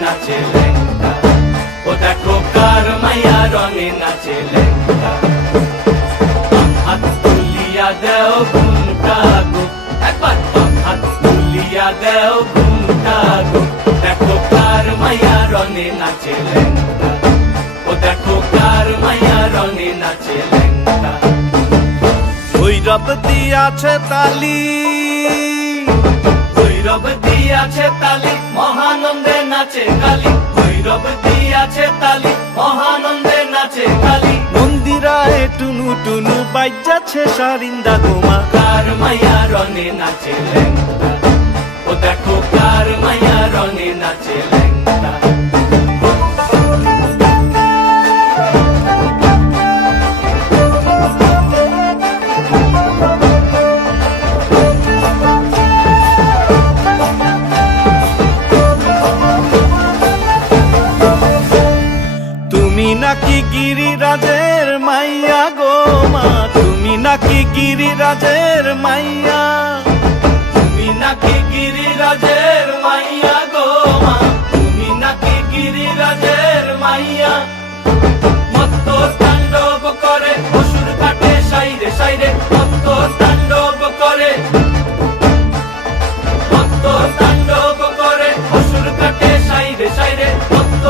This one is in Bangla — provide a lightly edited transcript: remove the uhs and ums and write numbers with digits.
নাচে লেঙ্গা, ও দেখো কার মাইয়া রঙে নাচে লেঙ্গা। হাত তুলিয়া দেও ঘুমটা গো, একবার হাত তুলিয়া দেও ঘুমটা গো, দেখো কার মাইয়া রঙে নাচে লেঙ্গা, ও দেখো কার মাইয়া রঙে নাচে লেঙ্গা। ভৈরব দিয়াছে তালি, ভৈরব দিয়াছে তালি, মহানন্দে নাচে কালী, ভৈরব দিয়াছে তালি, মহানন্দে নাচে কালী। মন্দিরায় টুনু টুনু বাজ্যাছে সারিন্দা গোমা, কার মাইয়া রঙে নাচে লেঙ্গা, ও দেখো কার মাইয়া রঙে নাচে লেঙ্গা। তুমি নাকি গিরিরাজের মাইয়া গো মা, তুমি নাকি গিরিরাজের মাইয়া, তুমি নাকি গিরিরাজের মাইয়া গো মা, তুমি নাকি গিরিরাজের মাইয়া। মত্ত তাণ্ডব করে অসুর কাটে সাইরে সাইরে, মত্ত তাণ্ডব করে, মত্ত তাণ্ডব করে অসুর কাটে সাইরে সাইরে, মত্ত